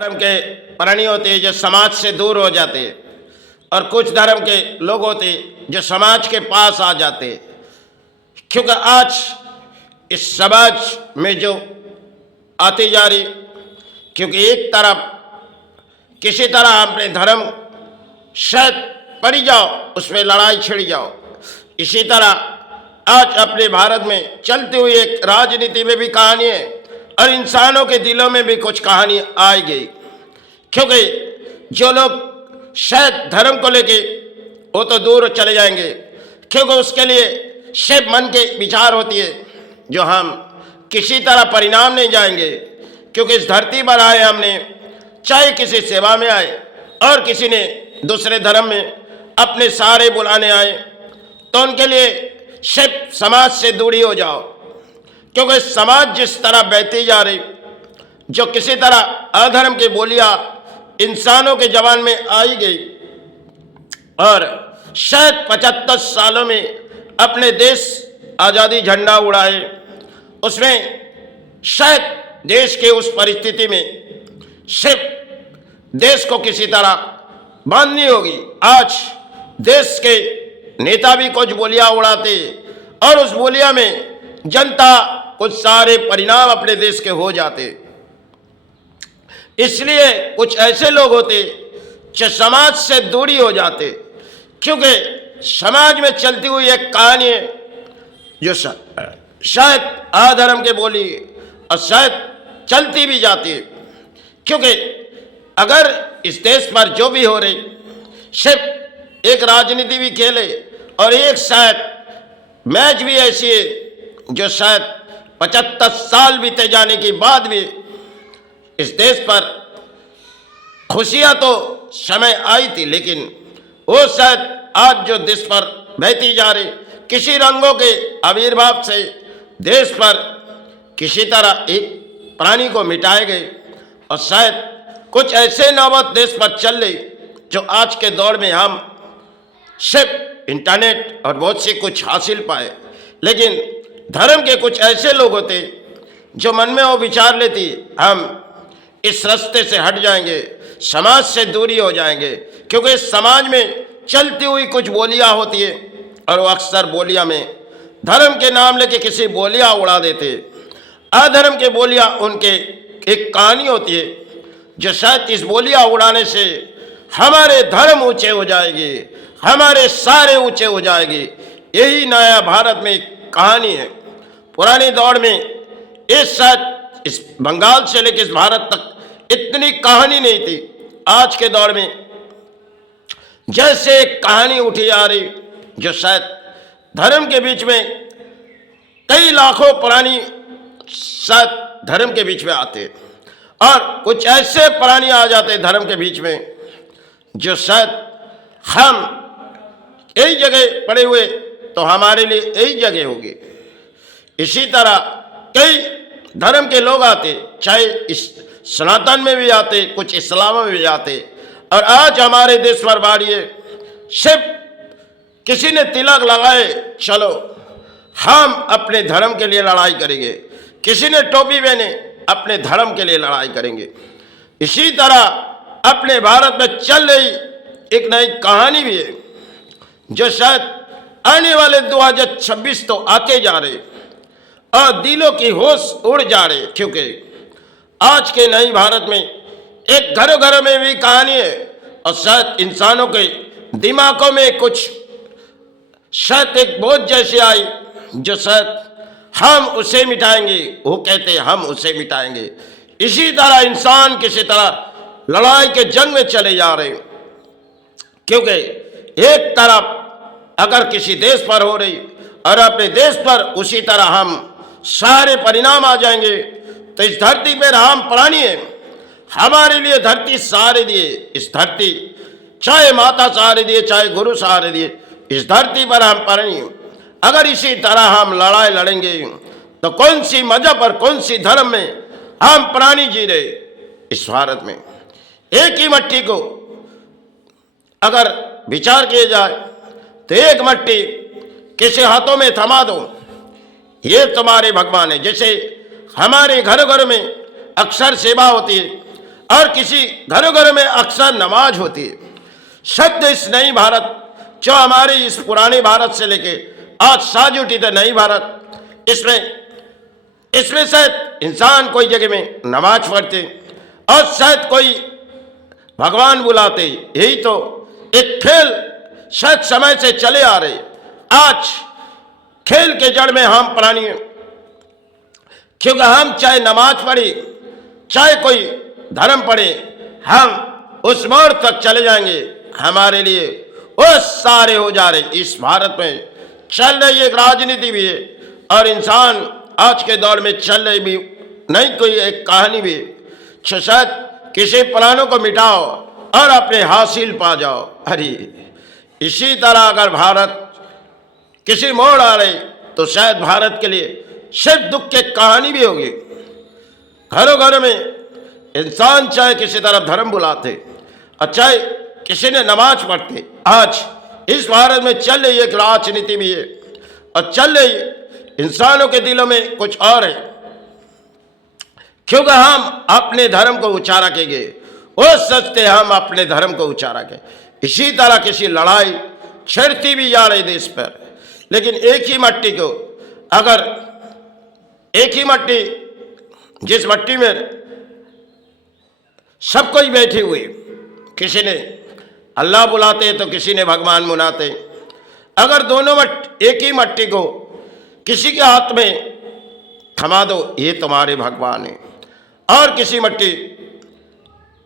धर्म के प्राणी होते हैं जो समाज से दूर हो जाते हैं और कुछ धर्म के लोग होते हैं जो समाज के पास आ जाते हैं। क्योंकि आज इस समाज में जो आती जा रही, क्योंकि एक तरफ किसी तरह अपने धर्म शायद पड़ी जाओ, उसमें लड़ाई छिड़ जाओ। इसी तरह आज अपने भारत में चलती हुई एक राजनीति में भी कहानी है और इंसानों के दिलों में भी कुछ कहानी आई गई। क्योंकि जो लोग शायद धर्म को लेके वो तो दूर चले जाएंगे, क्योंकि उसके लिए सिर्फ मन के विचार होती है जो हम किसी तरह परिणाम नहीं जाएंगे। क्योंकि इस धरती पर आए हमने, चाहे किसी सेवा में आए और किसी ने दूसरे धर्म में अपने सहारे बुलाने आए, तो उनके लिए सिर्फ समाज से दूरी हो जाओ। क्योंकि समाज जिस तरह बहती जा रही, जो किसी तरह अधर्म की बोलियां इंसानों के जबान में आई गई और शायद 75 सालों में अपने देश आज़ादी झंडा उड़ाए, उसमें शायद देश के उस परिस्थिति में सिर्फ देश को किसी तरह बांधनी होगी। आज देश के नेता भी कुछ बोलियां उड़ाते और उस बोलिया में जनता कुछ सारे परिणाम अपने देश के हो जाते। इसलिए कुछ ऐसे लोग होते जो समाज से दूरी हो जाते, क्योंकि समाज में चलती हुई एक कहानी है जो शायद अधर्म के बोली और शायद चलती भी जाती है। क्योंकि अगर इस देश पर जो भी हो रही, सिर्फ एक राजनीति भी खेले और एक शायद मैच भी ऐसी है जो शायद 75 साल बीते जाने के बाद भी इस देश पर खुशियां तो समय आई थी, लेकिन वो शायद आज जो देश पर बहती जा रही किसी रंगों के आविर्भाव से देश पर किसी तरह एक प्राणी को मिटाए गए और शायद कुछ ऐसे नौबत देश पर चल रही जो आज के दौर में हम सिर्फ इंटरनेट और बहुत से कुछ हासिल पाए, लेकिन धर्म के कुछ ऐसे लोग होते जो मन में वो विचार लेती हम इस रास्ते से हट जाएंगे, समाज से दूरी हो जाएंगे। क्योंकि समाज में चलती हुई कुछ बोलियां होती है और वो अक्सर बोलियां में धर्म के नाम लेके किसी बोलियां उड़ा देते। अधर्म के बोलियां उनके एक कहानी होती है जो शायद इस बोलियां उड़ाने से हमारे धर्म ऊंचे हो जाएगी, हमारे सारे ऊंचे हो जाएगी। यही नया भारत में एक कहानी है। पुराने दौर में इस शायद इस बंगाल से लेकर इस भारत तक इतनी कहानी नहीं थी। आज के दौर में जैसे एक कहानी उठी आ रही जो शायद धर्म के बीच में कई लाखों प्राणी शायद धर्म के बीच में आते और कुछ ऐसे प्राणी आ जाते धर्म के बीच में जो शायद हम यही जगह पड़े हुए तो हमारे लिए यही जगह होगी। इसी तरह कई धर्म के लोग आते, चाहे इस सनातन में भी आते, कुछ इस्लाम में भी आते। और आज हमारे देश पर बारी है, सिर्फ किसी ने तिलक लगाए, चलो हम अपने धर्म के लिए लड़ाई करेंगे, किसी ने टोपी पहने अपने धर्म के लिए लड़ाई करेंगे। इसी तरह अपने भारत में चल रही एक नई कहानी भी है जो शायद आने वाले 2026 तो आते जा रहे और दिलों की होश उड़ जा रहे। क्योंकि आज के नई भारत में एक घरों घरों में भी कहानी है और शायद इंसानों के दिमागों में कुछ शायद एक बोझ जैसी आई जो शायद हम उसे मिटाएंगे, वो कहते हम उसे मिटाएंगे। इसी तरह इंसान किसी तरह लड़ाई के जंग में चले जा रहे। क्योंकि एक तरफ अगर किसी देश पर हो रही और अपने देश पर उसी तरह हम सारे परिणाम आ जाएंगे, तो इस धरती पर हम प्राणी हैं, हमारे लिए धरती सहारे दिए। इस धरती चाहे माता सहारे दिए, चाहे गुरु सहारे दिए, इस धरती पर हम प्राणी हैं। अगर इसी तरह हम लड़ाई लड़ेंगे तो कौन सी मजहब और कौन सी धर्म में हम प्राणी जी रहे। इस भारत में एक ही मट्टी को अगर विचार किया जाए तो एक मट्टी किसी हाथों में थमा दो, ये तुम्हारे भगवान है। जैसे हमारे घर घर में अक्सर सेवा होती है और किसी घरों घरों में अक्सर नमाज होती है। शब्द इस नई भारत जो हमारे इस पुराने भारत से लेके आज साज उठी तो नई भारत, इसमें शायद इंसान कोई जगह में नमाज पढ़ते और शायद कोई भगवान बुलाते। यही तो एक खेल शायद समय से चले आ रहे। आज खेल के जड़ में हम प्राणी हैं, क्योंकि हम चाहे नमाज पढ़े चाहे कोई धर्म पढ़े, हम उस मोड़ तक चले जाएंगे। हमारे लिए वो सारे हो जा रहे। इस भारत में चल रही एक राजनीति भी है और इंसान आज के दौर में चल रही भी नहीं कोई एक कहानी भी। शायद किसी प्राणों को मिटाओ और अपने हासिल पा जाओ। अरे इसी तरह अगर भारत किसी मोड़ आ रही तो शायद भारत के लिए सिर्फ दुख की कहानी भी होगी। घरों घरों में इंसान चाहे किसी तरफ धर्म बुलाते और चाहे किसी ने नमाज पढ़ते। आज इस भारत में चल रही एक राजनीति भी है और चल रही इंसानों के दिलों में कुछ और है, क्योंकि हम अपने धर्म को ऊंचा रखेंगे वो सस्ते हम अपने धर्म को ऊंचा रखें। इसी तरह किसी लड़ाई छिड़ती भी जा रही देश पर, लेकिन एक ही मट्टी को अगर एक ही मट्टी जिस मट्टी में सब कोई बैठे हुए, किसी ने अल्लाह बुलाते तो किसी ने भगवान मुनाते, अगर दोनों एक ही मट्टी को किसी के हाथ में थमा दो ये तुम्हारे भगवान है और किसी मट्टी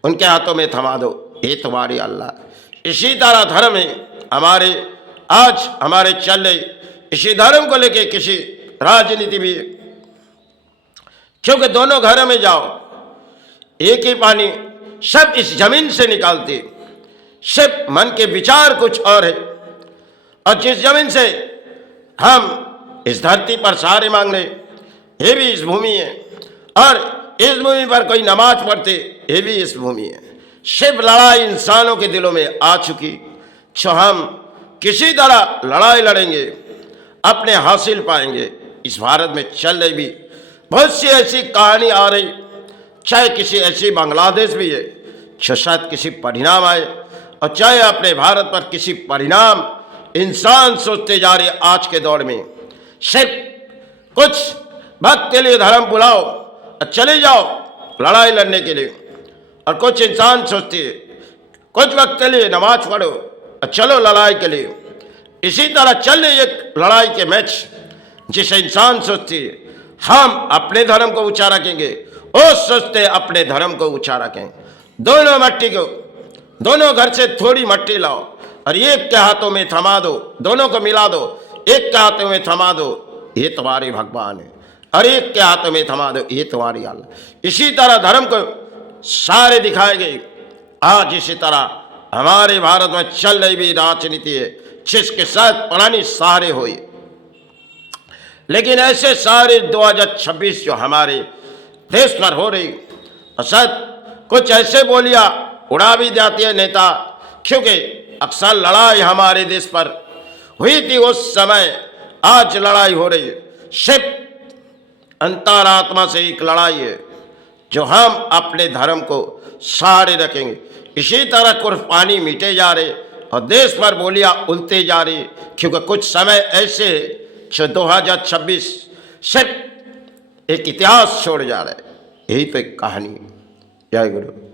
उनके हाथों में थमा दो ये तुम्हारी अल्लाह। इसी तरह धर्म है हमारे आज हमारे चल रहे। इसी धर्म को लेके किसी राजनीति भी, क्योंकि दोनों घरों में जाओ एक ही पानी सब इस जमीन से निकालते, सिर्फ मन के विचार कुछ और है। और जिस जमीन से हम इस धरती पर सहारे मांग रहे ये भी इस भूमि है, और इस भूमि पर कोई नमाज पढ़ते ये भी इस भूमि है। सिर्फ लड़ाई इंसानों के दिलों में आ चुकी, जो हम किसी तरह लड़ाई लड़ेंगे अपने हासिल पाएंगे। इस भारत में चल रही भी बहुत सी ऐसी कहानी आ रही, चाहे किसी ऐसी बांग्लादेश भी है जो शायद किसी परिणाम आए, और चाहे अपने भारत पर किसी परिणाम इंसान सोचते जा रहे। आज के दौर में सिर्फ कुछ वक्त के लिए धर्म बुलाओ और चले जाओ लड़ाई लड़ने के लिए, और कुछ इंसान सोचते हैं कुछ वक्त के लिए नमाज पढ़ो और चलो लड़ाई के लिए। इसी तरह चल रही एक लड़ाई के मैच, जिसे इंसान सोचते हम अपने धर्म को ऊंचा रखेंगे, वो सोचते अपने धर्म को ऊंचा रखें। दोनों मट्टी को दोनों घर से थोड़ी मट्टी लाओ और एक के हाथों में थमा दो, दोनों को मिला दो, एक के हाथों में थमा दो ये तुम्हारे भगवान है, और एक के हाथों में थमा दो ये तुम्हारी अल्लाह। इसी तरह धर्म को सारे दिखाए गए। आज इसी तरह हमारे भारत में चल रही भी राजनीति है, जिसके साथ पुरानी सहारे हुई, लेकिन ऐसे सारे 2026 जो हमारे देश पर हो रही, और शायद कुछ ऐसे बोलियां उड़ा भी जाती है नेता, क्योंकि अक्सर लड़ाई हमारे देश पर हुई थी उस समय, आज लड़ाई हो रही है। सिर्फ अंतरात्मा से एक लड़ाई है जो हम अपने धर्म को सहारे रखेंगे। इसी तरह कुर्बानी मिटे जा रहे और देश पर बोलियां उलते जा रही, क्योंकि कुछ समय ऐसे जो 2026 सिर्फ एक इतिहास छोड़ जा रहा है। यही तो एक कहानी है। जय गुरु।